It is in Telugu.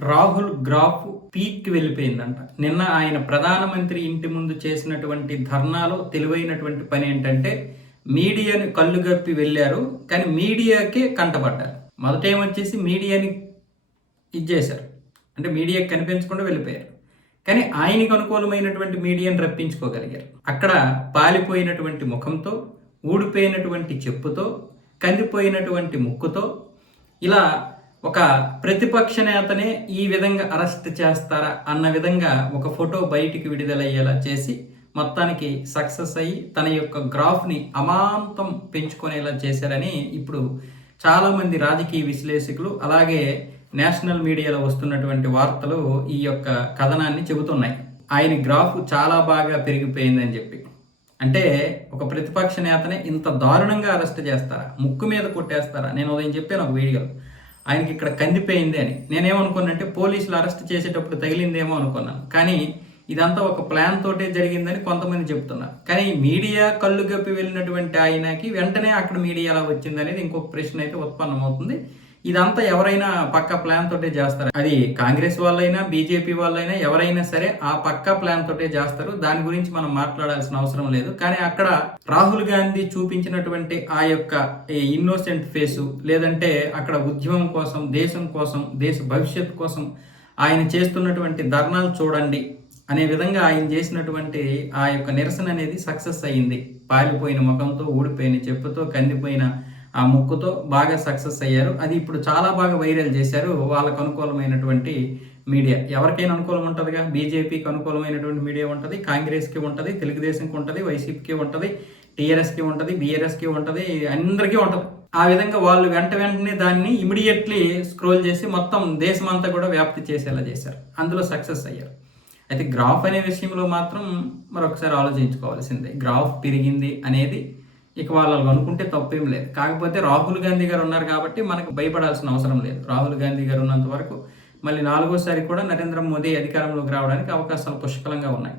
Rahul graph peak వెళ్ళిపోయిందంట. నిన్న ఆయన ప్రధానమంత్రి ఇంటి ముందు చేసినటువంటి ధర్నాలో తెలివైనటువంటి పని ఏంటంటే మీడియాని కళ్ళుగప్పి వెళ్ళారు, కానీ మీడియాకే కంటపడ్డారు. మొదట ఏమొచ్చేసి మీడియాని ఇచ్చేశారు, అంటే మీడియాకి కనిపించకుండా వెళ్ళిపోయారు. కానీ ఆయనకు అనుకూలమైనటువంటి మీడియాని రప్పించుకోగలిగారు. అక్కడ పాలిపోయినటువంటి ముఖంతో, ఊడిపోయినటువంటి చెప్పుతో, కందిపోయినటువంటి ముక్కుతో ఇలా ఒక ప్రతిపక్ష నేతనే ఈ విధంగా అరెస్ట్ చేస్తారా అన్న విధంగా ఒక ఫోటో బయటికి విడుదలయ్యేలా చేసి మొత్తానికి సక్సెస్ అయ్యి తన యొక్క గ్రాఫ్ని అమాంతం పెంచుకునేలా చేశారని ఇప్పుడు చాలామంది రాజకీయ విశ్లేషకులు అలాగే నేషనల్ మీడియాలో వస్తున్నటువంటి వార్తలు ఈ యొక్క కథనాన్ని చెబుతున్నాయి. ఆయన గ్రాఫ్ చాలా బాగా పెరిగిపోయిందని చెప్పి. అంటే ఒక ప్రతిపక్ష నేతనే ఇంత దారుణంగా అరెస్ట్ చేస్తారా, ముక్కు మీద కొట్టేస్తారా? నేను ఉదయం చెప్పాను ఒక వీడియోలో, ఆయనకి ఇక్కడ కందిపోయింది అని. నేనేమనుకున్నానంటే పోలీసులు అరెస్ట్ చేసేటప్పుడు తగిలిందేమో అనుకున్నాను, కానీ ఇదంతా ఒక ప్లాన్ తోటే జరిగిందని కొంతమంది చెప్తున్నారు. కానీ మీడియా కళ్ళు గప్పి వెళ్ళినటువంటి ఆయనకి వెంటనే అక్కడ మీడియా ఎలా వచ్చింది అనేది ఇంకొక ప్రశ్న అయితే ఉత్పన్నమవుతుంది. ఇదంతా ఎవరైనా పక్కా ప్లాన్ తోటే చేస్తారు. అది కాంగ్రెస్ వాళ్ళైనా బీజేపీ వాళ్ళైనా ఎవరైనా సరే ఆ పక్కా ప్లాన్ తోటే చేస్తారు. దాని గురించి మనం మాట్లాడాల్సిన అవసరం లేదు. కానీ అక్కడ రాహుల్ గాంధీ చూపించినటువంటి ఆ యొక్క ఇన్నోసెంట్ ఫేసు, లేదంటే అక్కడ ఉద్యమం కోసం, దేశం కోసం, దేశ భవిష్యత్తు కోసం ఆయన చేస్తున్నటువంటి ధర్నాలు చూడండి అనే విధంగా ఆయన చేసినటువంటి ఆ యొక్క నిరసన అనేది సక్సెస్ అయ్యింది. పాలిపోయిన ముఖంతో, ఊడిపోయిన చెప్పుతో, కందిపోయిన ఆ ముక్కుతో బాగా సక్సెస్ అయ్యారు. అది ఇప్పుడు చాలా బాగా వైరల్ చేశారు వాళ్ళకు అనుకూలమైనటువంటి మీడియా. ఎవరికైనా అనుకూలం ఉంటుందిగా, బీజేపీకి అనుకూలమైనటువంటి మీడియా ఉంటుంది, కాంగ్రెస్కి ఉంటుంది, తెలుగుదేశంకి ఉంటుంది, వైసీపీకి ఉంటుంది, టీఆర్ఎస్కి ఉంటుంది, బీఆర్ఎస్కి ఉంటుంది, అందరికీ ఉంటుంది. ఆ విధంగా వాళ్ళు వెంటనే దాన్ని ఇమీడియట్లీ స్క్రోల్ చేసి మొత్తం దేశమంతా కూడా వ్యాప్తి చేసేలా చేశారు. అందులో సక్సెస్ అయ్యారు. అయితే గ్రాఫ్ అనే విషయంలో మాత్రం మరొకసారి ఆలోచించుకోవాల్సిందే. గ్రాఫ్ పెరిగింది అనేది ఇక వాళ్ళు అనుకుంటే తప్పేం లేదు. కాకపోతే రాహుల్ గాంధీ గారు ఉన్నారు కాబట్టి మనకు భయపడాల్సిన అవసరం లేదు. రాహుల్ గాంధీ గారు ఉన్నంత వరకు మళ్ళీ 4వ సారి కూడా నరేంద్ర మోదీ అధికారంలోకి రావడానికి అవకాశాలు పుష్కలంగా ఉన్నాయి.